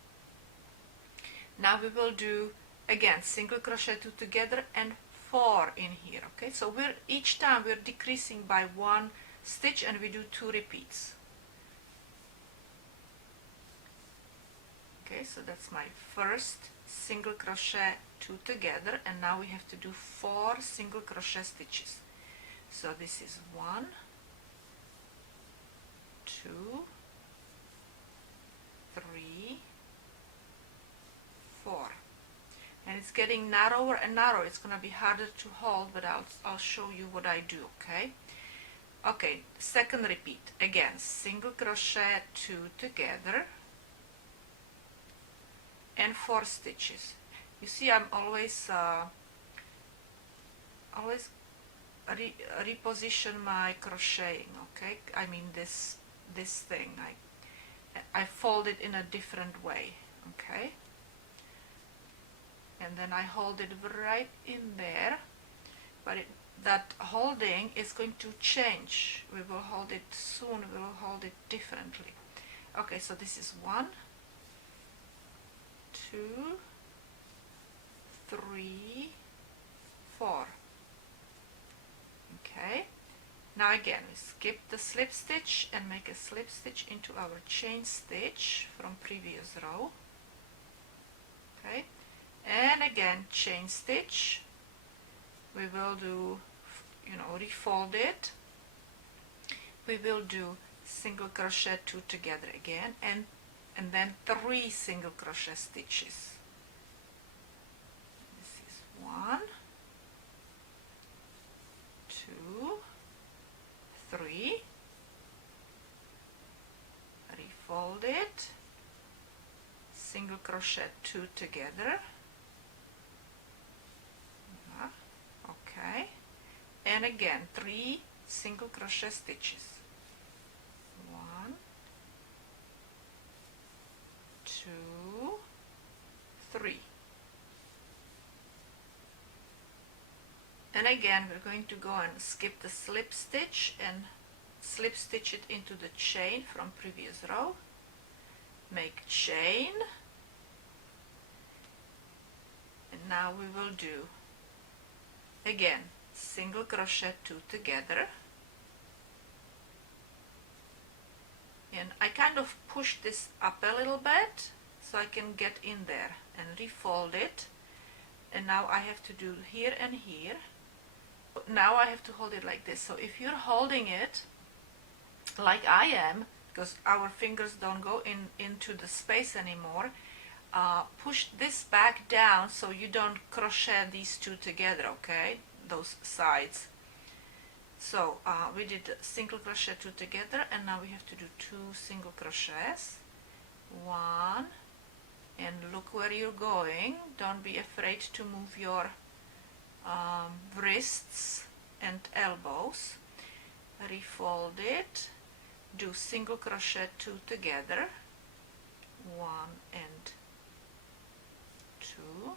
Now we will do again single crochet 2 together and 4 in here. Okay, so each time we're decreasing by 1 stitch and we do 2 repeats. Okay, so that's my first single crochet 2 together, and now we have to do 4 single crochet stitches. So this is 1, 2, 3, 4, and it's getting narrower and narrower. It's gonna be harder to hold, but I'll show you what I do. Okay, second repeat again, single crochet 2 together and 4 stitches. You see, I'm always reposition my crocheting. Okay, I mean this thing, I fold it in a different way. Okay, and then I hold it right in there, but that holding is going to change. We will hold it soon, we will hold it differently. Okay, so this is 1, 2, 3, 4. Okay, now again we skip the slip stitch and make a slip stitch into our chain stitch from previous row. Okay, and again chain stitch. We will do, refold it. We will do single crochet 2 together again, and then 3 single crochet stitches. This is 1, 2, 3. Refold it. Single crochet 2 together. Okay, and again 3 single crochet stitches. 1, 2, 3, and again we're going to go and skip the slip stitch and slip stitch it into the chain from previous row. Make chain, and now we will do again single crochet 2 together, and I kind of push this up a little bit so I can get in there and refold it, and now I have to do here and here. Now I have to hold it like this. So if you're holding it like I am, because our fingers don't go into the space anymore, push this back down so you don't crochet these two together, okay, those sides. So we did single crochet 2 together, and now we have to do 2 single crochets. 1, and look where you're going. Don't be afraid to move your wrists and elbows. Refold it, do single crochet 2 together, 1 and 2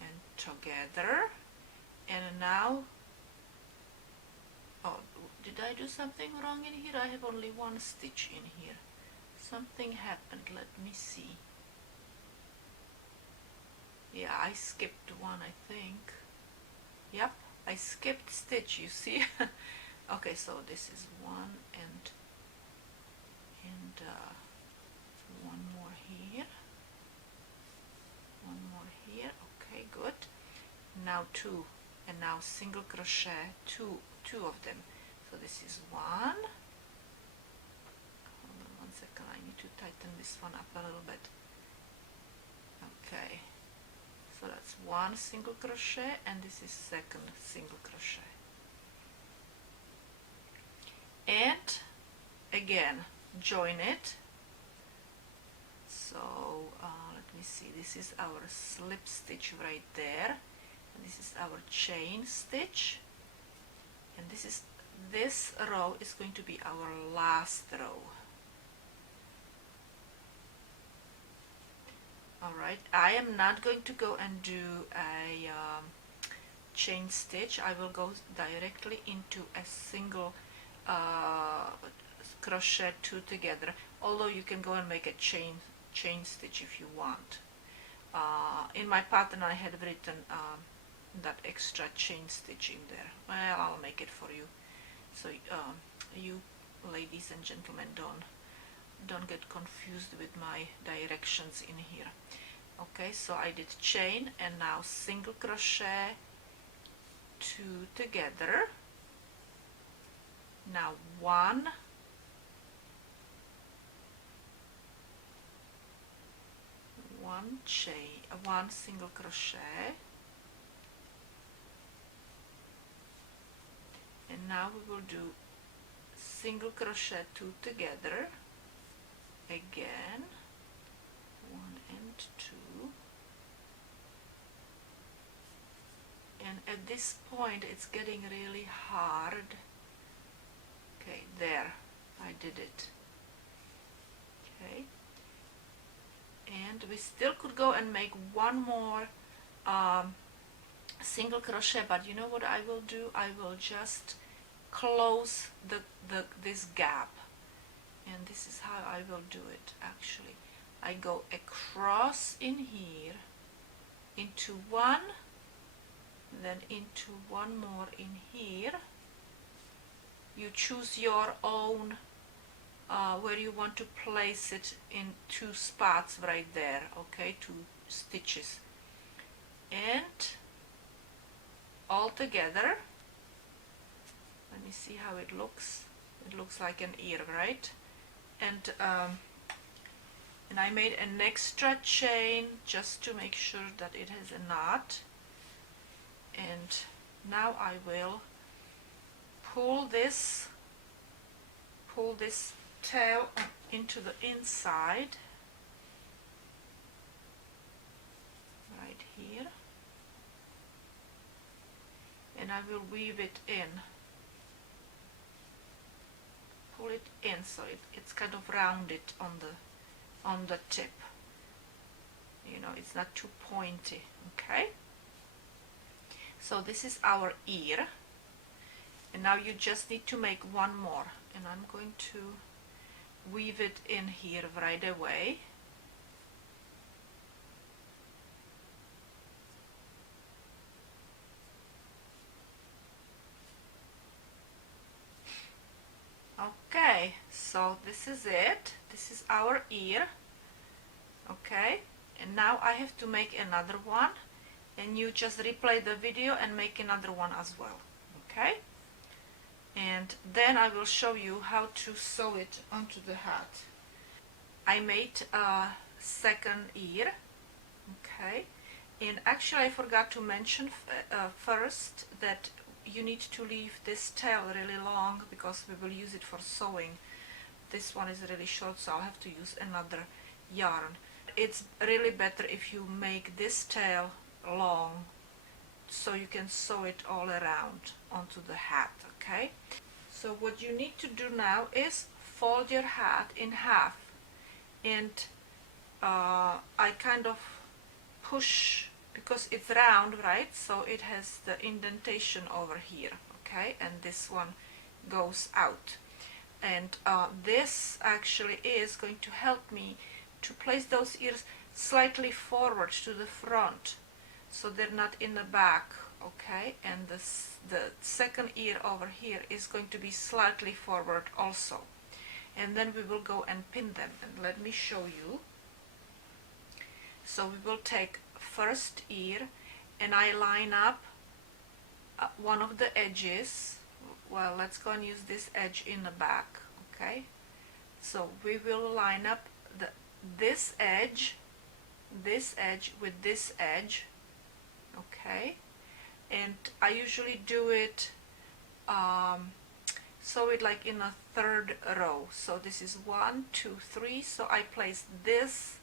and together, and now, oh, did I do something wrong in here? I have only 1 stitch in here. Something happened, let me see. Yeah, I skipped 1, I think. Yep, I skipped stitch, you see. Okay, so this is 1 and 1 more here, 1 more here. Okay, good. Now 2, and now single crochet 2 of them. So So this is one. Hold on 1 second, I need to tighten this one up a little bit. Okay, so that's one single crochet, and this is second single crochet. And again, join it. So let me see, this is our slip stitch right there, and this is our chain stitch, and this row is going to be our last row. Alright, I am not going to go and do a chain stitch. I will go directly into a single crochet two together, although you can go and make a chain stitch if you want. In my pattern I had written that extra chain stitch in there. Well, I'll make it for you, so you ladies and gentlemen don't get confused with my directions in here. Okay, so I did chain, and now single crochet two together. Now one, chain, one single crochet, and now we will do single crochet two together again, one and two, and at this point it's getting really hard. Okay, there, I did it. Okay, and we still could go and make one more single crochet, but you know what I will do? I will just close this gap, and this is how I will do it. Actually, I go across in here into one, then into one more in here. You choose your own where you want to place it in two spots right there. Okay, two stitches, and all together. Let me see how it looks. It looks like an ear, right? And I made an extra chain just to make sure that it has a knot. And now I will pull this tail into the inside right here, and I will weave it in, pull it in so it's kind of rounded on the tip, you know, it's not too pointy. Okay, so this is our ear, and now you just need to make one more, and I'm going to weave it in here right away. Okay, so this is it. This is our ear. Okay, and now I have to make another one, and you just replay the video and make another one as well. Okay, and then I will show you how to sew it onto the hat. I made a second ear. Okay, and actually I forgot to mention first that you need to leave this tail really long because we will use it for sewing. This one is really short, so I'll have to use another yarn. It's really better if you make this tail long so you can sew it all around onto the hat. Okay, so what you need to do now is fold your hat in half, and I kind of push because it's round, right? So it has the indentation over here. Okay, and this one goes out, and this actually is going to help me to place those ears slightly forward to the front so they're not in the back. Okay, and the second ear over here is going to be slightly forward also, and then we will go and pin them, and let me show you. So we will take first ear, and I line up one of the edges well, let's go and use this edge in the back. Okay, so we will line up this edge with this edge. Okay, and I usually do it sew it like in a third row. So this is 1, 2, 3. So I place this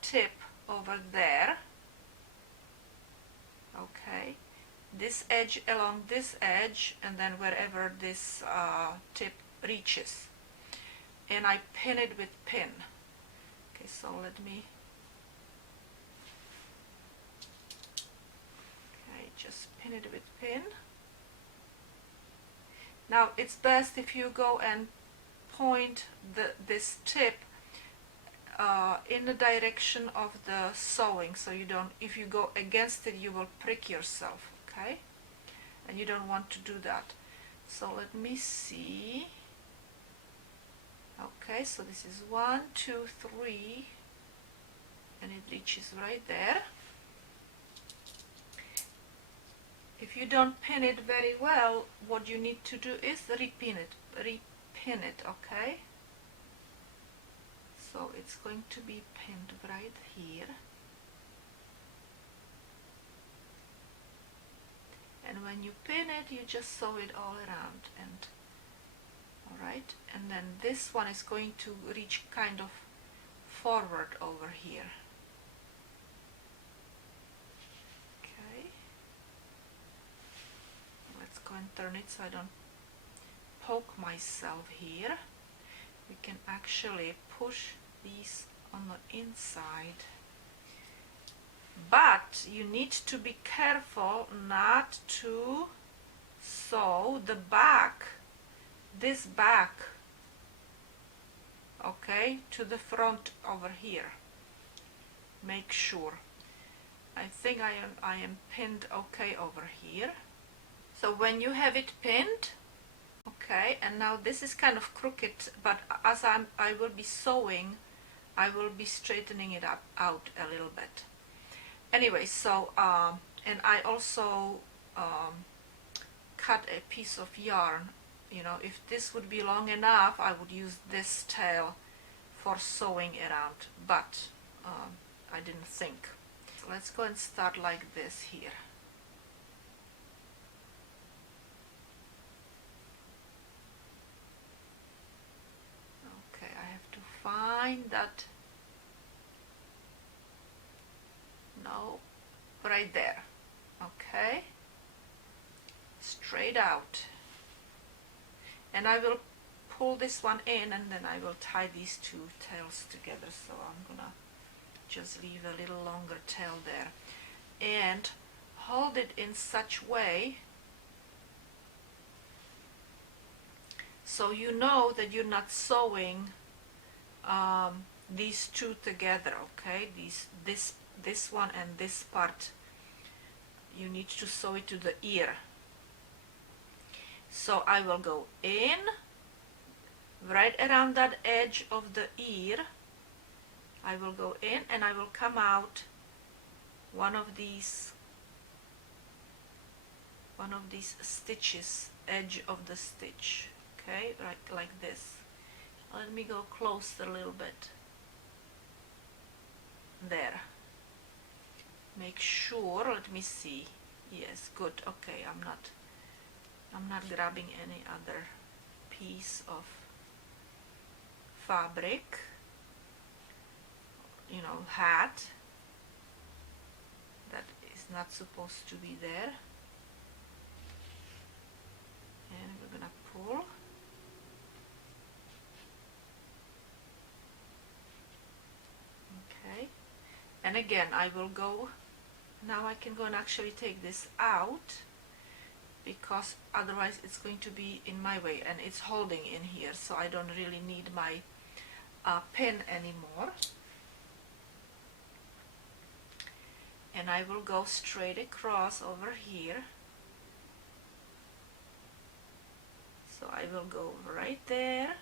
tip over there. Okay, this edge along this edge, and then wherever this tip reaches, and I pin it with pin. Okay, so let me, okay, just pin it with pin. Now it's best if you go and point this tip in the direction of the sewing, so you don't, if you go against it, you will prick yourself. Okay, and you don't want to do that. So let me see. Okay, so this is 1, 2, 3, and it reaches right there. If you don't pin it very well, what you need to do is repin it, okay? So it's going to be pinned right here. And when you pin it, you just sew it all around, and alright, and then this one is going to reach kind of forward over here. Okay, let's go and turn it so I don't poke myself here. We can actually push these on the inside, but you need to be careful not to sew the back, this back, okay, to the front over here. Make sure. I think I am pinned okay over here. So when you have it pinned, okay, and now this is kind of crooked, but as I will be sewing, I will be straightening it out a little bit. Anyway, so and I also cut a piece of yarn. You know, if this would be long enough, I would use this tail for sewing around, but I didn't think. So let's go and start like this here. Okay, I have to find that, no, right there. Okay, straight out. And I will pull this one in, and then I will tie these two tails together. So I'm gonna just leave a little longer tail there and hold it in such way so you know that you're not sewing these two together. Okay, this one and this part, you need to sew it to the ear. So I will go in right around that edge of the ear. I will go in and I will come out one of these stitches, edge of the stitch. Okay, right like this. Let me go close a little bit. There. Make sure, let me see. Yes, good. Okay, I'm not grabbing any other piece of fabric, you know, hat that is not supposed to be there. And we're gonna pull. Okay, and again I will go, now I can go and actually take this out, because otherwise it's going to be in my way, and it's holding in here, so I don't really need my pin anymore. And I will go straight across over here. So I will go right there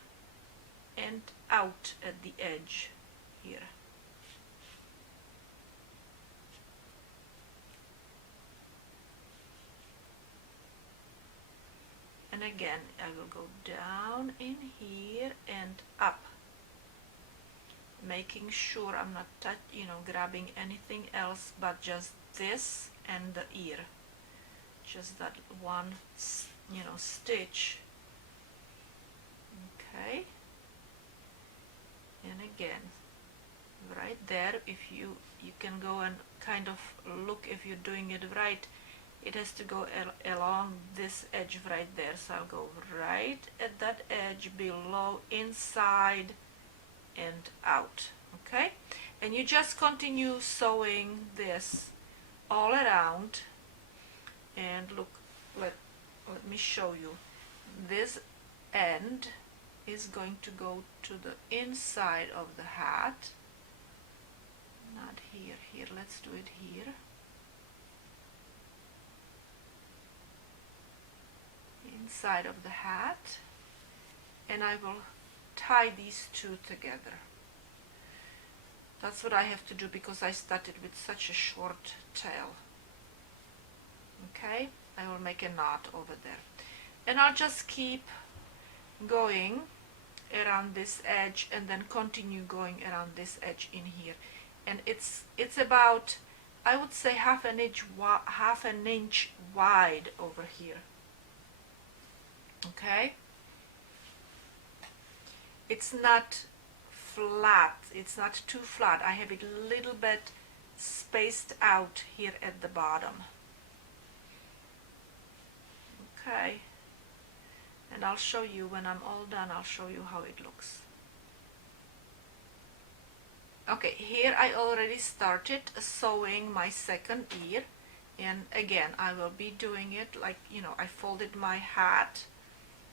and out at the edge here. And again I will go down in here and up, making sure I'm not grabbing anything else but just this and the ear, just that one stitch. Okay, and again right there, if you can go and kind of look if you're doing it right. It has to go along this edge right there, so I'll go right at that edge, below, inside and out. Okay, and you just continue sewing this all around. And look, let me show you. This end is going to go to the inside of the hat, not here. Let's do it here. Inside of the hat, and I will tie these two together. That's what I have to do because I started with such a short tail. Okay, I will make a knot over there, and I'll just keep going around this edge and then continue going around this edge in here. And it's about, I would say, half an inch wide over here. Okay, it's not flat, it's not too flat. I have it a little bit spaced out here at the bottom. Okay, and I'll show you when I'm all done. I'll show you how it looks. Okay, here I already started sewing my second ear, and again I will be doing it like, I folded my hat,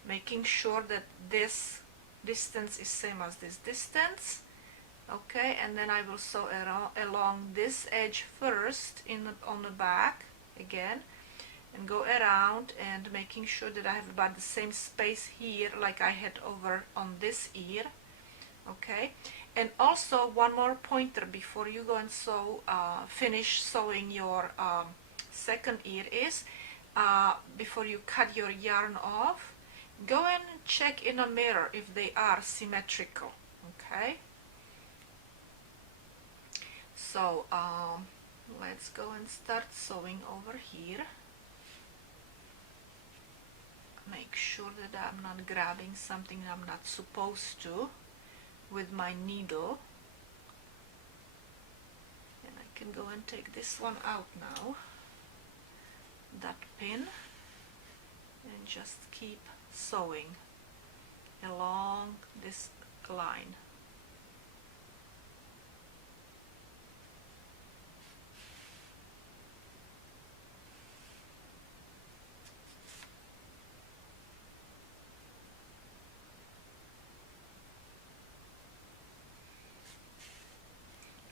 making sure that this distance is same as this distance. Okay, and then I will sew along this edge first on the back again, and go around and making sure that I have about the same space here like I had over on this ear. Okay, and also one more pointer before you go and finish sewing your second ear is, before you cut your yarn off, go and check in a mirror if they are symmetrical. Okay, so let's go and start sewing over here. Make sure that I'm not grabbing something I'm not supposed to with my needle. And I can go and take this one out now, that pin, and just keep sewing along this line.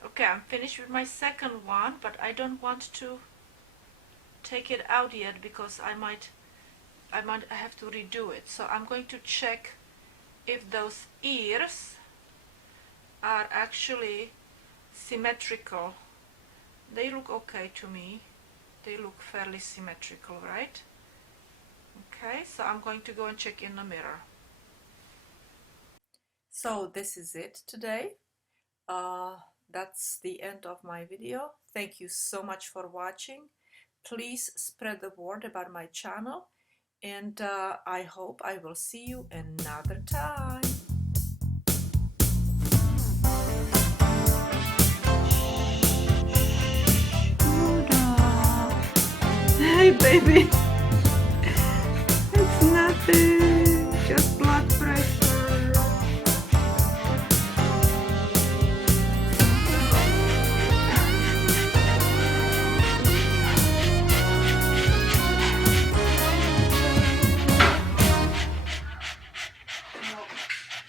Okay, I'm finished with my second one, but I don't want to take it out yet because I might have to redo it. So I'm going to check if those ears are actually symmetrical. They look okay to me. They look fairly symmetrical, right? Okay, so I'm going to go and check in the mirror. So this is it today. That's the end of my video. Thank you so much for watching. Please spread the word about my channel, and I hope I will see you another time. Hey baby, it's nothing.